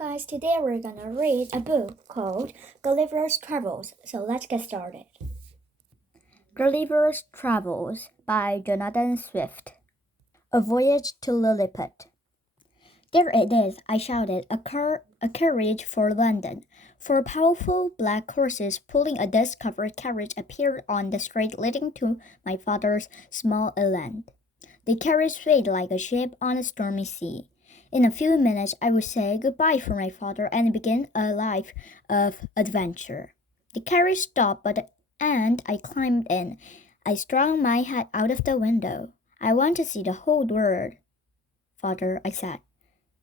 guys, today we're gonna read a book called Gulliver's Travels. So let's get started. Gulliver's Travels by Jonathan Swift. A Voyage to Lilliput. There it is, I shouted, a carriage for London. Four powerful black horses pulling a dust-covered carriage appeared on the street leading to my father's small island. The carriage swayed like a ship on a stormy sea. In a few minutes, I would say goodbye for my father and begin a life of adventure. The carriage stopped, and I climbed in. I strung my head out of the window. I want to see the whole world, Father, I said.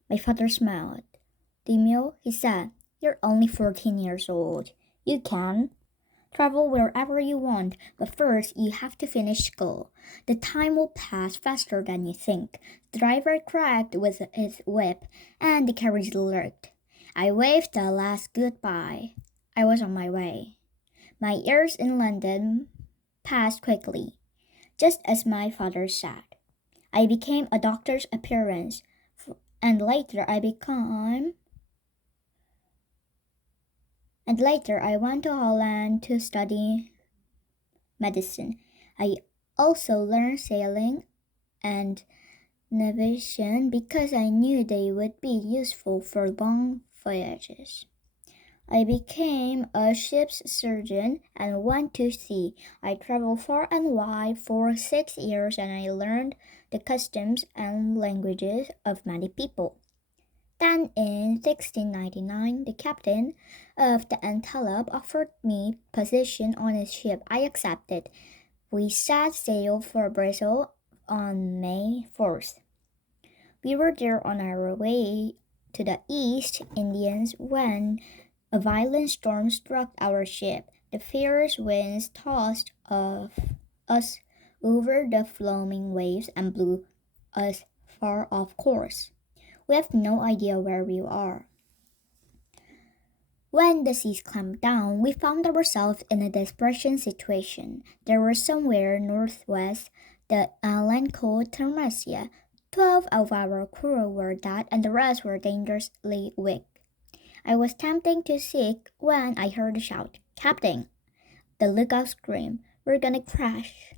My father smiled. Demiel, he said, you're only 14 years old. You can travel wherever you want, but first you have to finish school. The time will pass faster than you think. The driver cracked with his whip, and the carriage lurched. I waved a last goodbye. I was on my way. My years in London passed quickly, just as my father said. I became a doctor's apprentice, and later I went to Holland to study medicine. I also learned sailing and navigation because I knew they would be useful for long voyages. I became a ship's surgeon and went to sea. I traveled far and wide for 6 years and I learned the customs and languages of many people. Then in 1699, the captain of the Antelope offered me position on his ship. I accepted. We set sail for Brazil on May 4th. We were there on our way to the East Indies when a violent storm struck our ship. The fierce winds tossed us over the foaming waves and blew us far off course. We have no idea where we are. When the seas clamped down, we found ourselves in a desperate situation. There was somewhere northwest the island called Thermasia. 12 of our crew were dead and the rest were dangerously weak. I was attempting to seek when I heard a shout, Captain! The lookout screamed, we're gonna crash.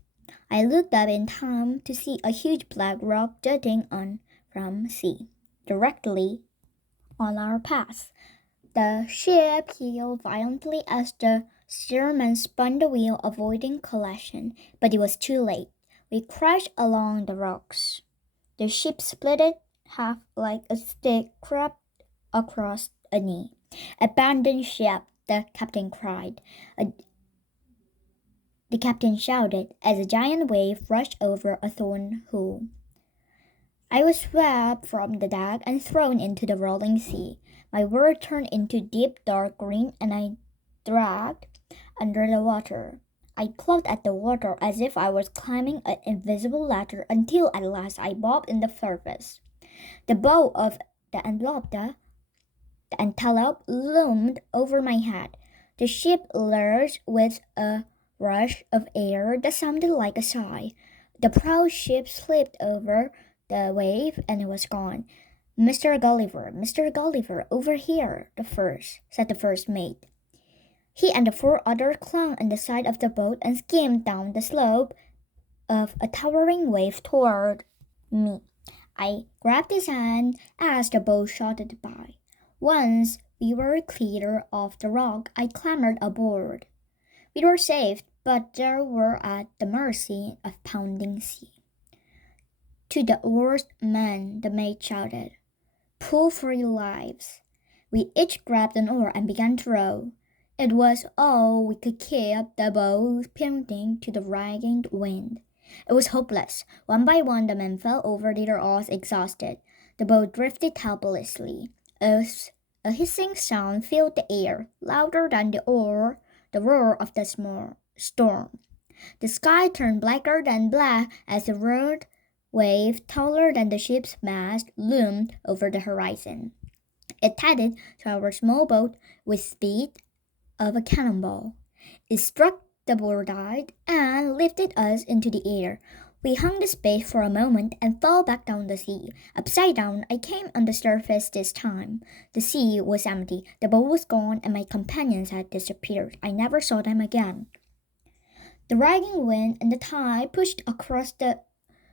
I looked up in time to see a huge black rock jutting on from sea, directly on our path. The ship heeled violently as the steersman spun the wheel, avoiding collision, but it was too late. We crashed along the rocks. The ship split in half like a stick crab across a knee. Abandon ship, the captain cried. The captain shouted as a giant wave rushed over a thorn hole. I was swept from the deck and thrown into the rolling sea. My world turned into deep dark green and I dragged under the water. I clawed at the water as if I was climbing an invisible ladder until at last I bobbed in the surface. The bow of the Antelope loomed over my head. The ship lurched with a rush of air that sounded like a sigh. The proud ship slipped over the wave and it was gone. Mr. Gulliver, over here, said the first mate. He and the 4 others clung on the side of the boat and skimmed down the slope of a towering wave toward me. I grabbed his hand as the boat shot by. Once we were clear of the rock, I clambered aboard. We were saved, but there were at the mercy of pounding sea. To the worst men, the mate shouted, pull for your lives. We each grabbed an oar and began to row. It was all we could keep the boat pointing to the raging wind. It was hopeless. One by one the men fell over their oars exhausted. The boat drifted helplessly. A hissing sound filled the air, louder than the roar of the storm. The sky turned blacker than black as the roared wave, taller than the ship's mast, loomed over the horizon. It headed to our small boat with speed of a cannonball. It struck the boardide and lifted us into the air. We hung the spade for a moment and fell back down the sea. Upside down, I came on the surface this time. The sea was empty, the boat was gone, and my companions had disappeared. I never saw them again. The raging wind and the tide pushed across the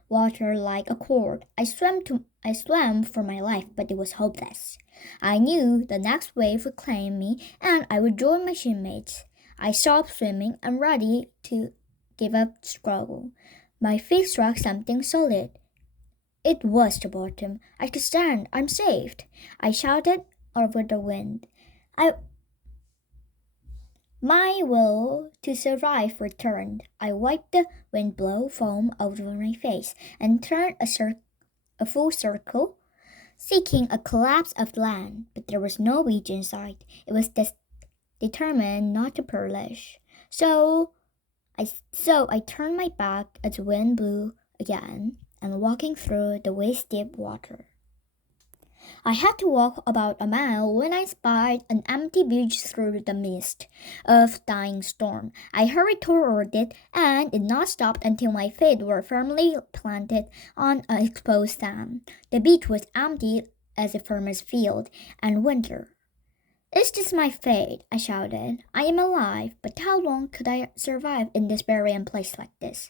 water like a cord. I swam for my life, but it was hopeless. I knew the next wave would claim me and I would join my shipmates. I stopped swimming and ready to give up the struggle. My feet struck something solid. It was the bottom. I could stand. I'm saved. I shouted over the wind. My will to survive returned. I wiped the wind-blown foam over my face and turned a full circle, seeking a collapse of land. But there was no beach in sight. It was determined not to perish. So I turned my back as the wind blew again and walking through the waist-deep water. I had to walk about a mile when I spied an empty beach through the mist of dying storm. I hurried toward it and did not stop until my feet were firmly planted on exposed sand. The beach was empty as a farmer's field, and winter. Is this my fate? I shouted. I am alive, but how long could I survive in this barren place like this?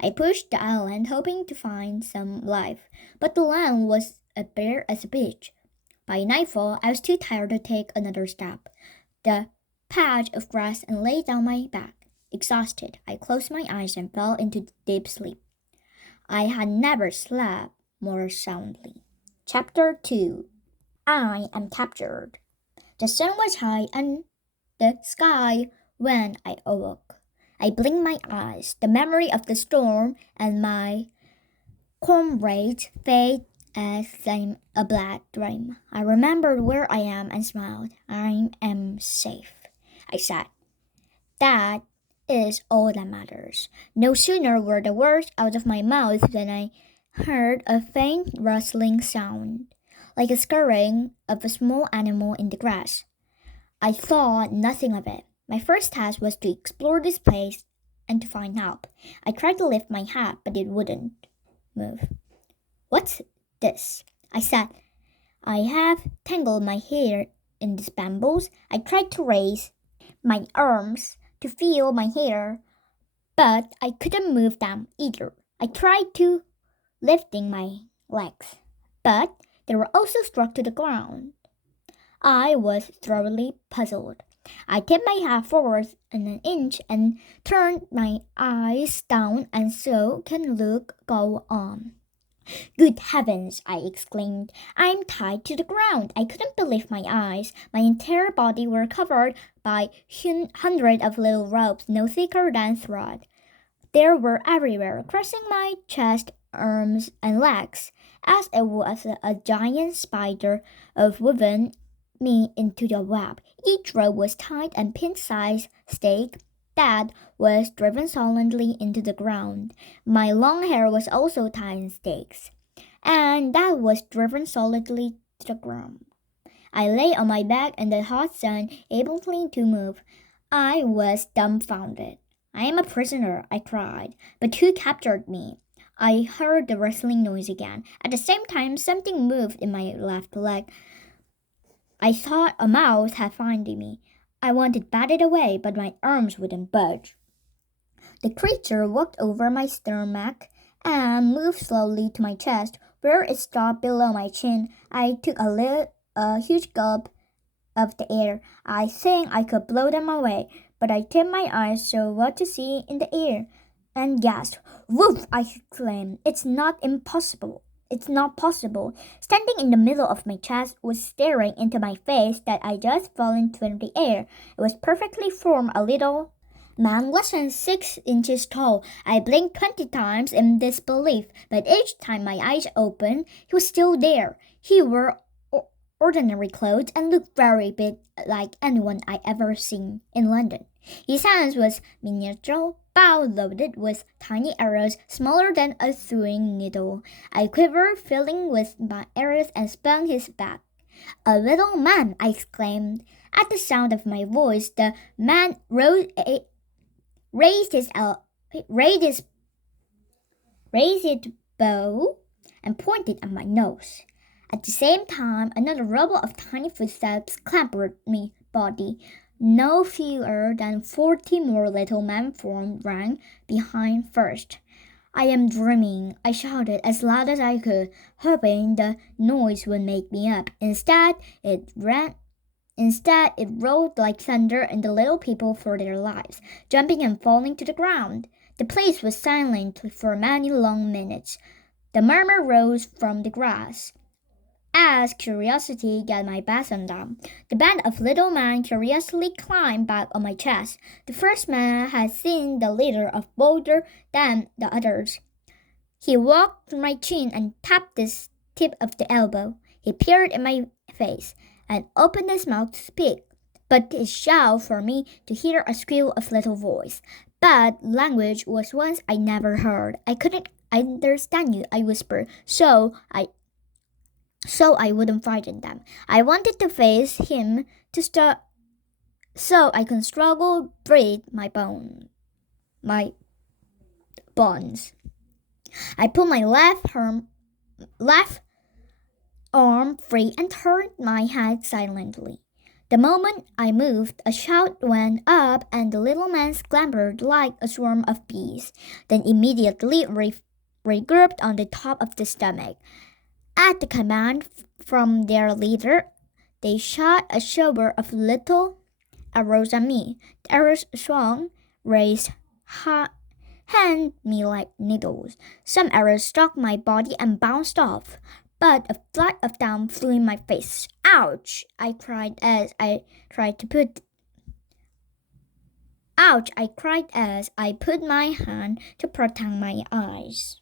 I pushed the island, hoping to find some life, but the land was as bare as a beach. By nightfall, I was too tired to take another step. The patch of grass and lay down my back. Exhausted, I closed my eyes and fell into deep sleep. I had never slept more soundly. Chapter 2. I am captured. The sun was high in the sky when I awoke. I blinked my eyes. The memory of the storm and my comrades faded as in a black dream. I remembered where I am and smiled. I am safe, I said. That is all that matters. No sooner were the words out of my mouth than I heard a faint rustling sound, like a scurrying of a small animal in the grass. I thought nothing of it. My first task was to explore this place and to find help. I tried to lift my hat, but it wouldn't move. What's this? I said. I have tangled my hair in these bamboos. I tried to raise my arms to feel my hair, but I couldn't move them either. I tried to lifting my legs, but they were also struck to the ground. I was thoroughly puzzled. I tipped my hat forward an inch and turned my eyes down and so can look go on. Good heavens, I exclaimed. I'm tied to the ground. I couldn't believe my eyes. My entire body were covered by hundreds of little ropes no thicker than thread. They were everywhere, crossing my chest, arms, and legs, as it was a giant spider of woven me into the web. Each rope was tied and pin-sized stake that was driven solidly into the ground. My long hair was also tied in stakes, and that was driven solidly to the ground. I lay on my back in the hot sun, able to move. I was dumbfounded. I am a prisoner, I cried. But who captured me? I heard the rustling noise again. At the same time, something moved in my left leg. I thought a mouse had found me. I wanted batted away, but my arms wouldn't budge. The creature walked over my stomach and moved slowly to my chest, where it stopped below my chin. I took a huge gulp of the air. I think I could blow them away, but I tipped my eyes so what to see in the air, and gasped. Woof! I exclaimed. It's not possible. Standing in the middle of my chest was staring into my face that I just fell into the air. It was perfectly formed, a little man less than 6 inches tall. I blinked 20 times in disbelief, but each time my eyes opened, he was still there. He wore ordinary clothes and looked very big, like anyone I ever seen in London. His hands was miniature, bow loaded with tiny arrows smaller than a sewing needle. I quivered, filling with my arrows, and spun his back. A little man, I exclaimed. At the sound of my voice, the man raised his raised its bow, and pointed at my nose. At the same time, another row of tiny footsteps clambered my body. No fewer than 40 more little men formed rank behind first. I am dreaming, I shouted as loud as I could, hoping the noise would make me up. Instead, it rolled like thunder, and the little people for their lives, jumping and falling to the ground. The place was silent for many long minutes. The murmur rose from the grass. As curiosity got my best on them, the band of little men curiously climbed back on my chest. The first man had seen the leader of bolder than the others. He walked to my chin and tapped the tip of the elbow. He peered in my face and opened his mouth to speak, but it shouted for me to hear a squeal of little voice. Bad language was once I never heard. I couldn't understand you, I whispered, so I wouldn't frighten them. I wanted to face him to stop so I could struggle breathe my bones. I pulled my left arm free and turned my head silently. The moment I moved, a shout went up and the little man clambered like a swarm of bees, then immediately regrouped on the top of the stomach. At the command from their leader, they shot a shower of little arrows at me. The arrows swung, raised, hand me like needles. Some arrows struck my body and bounced off, but a flood of them flew in my face. Ouch! I cried as I put my hand to protect my eyes.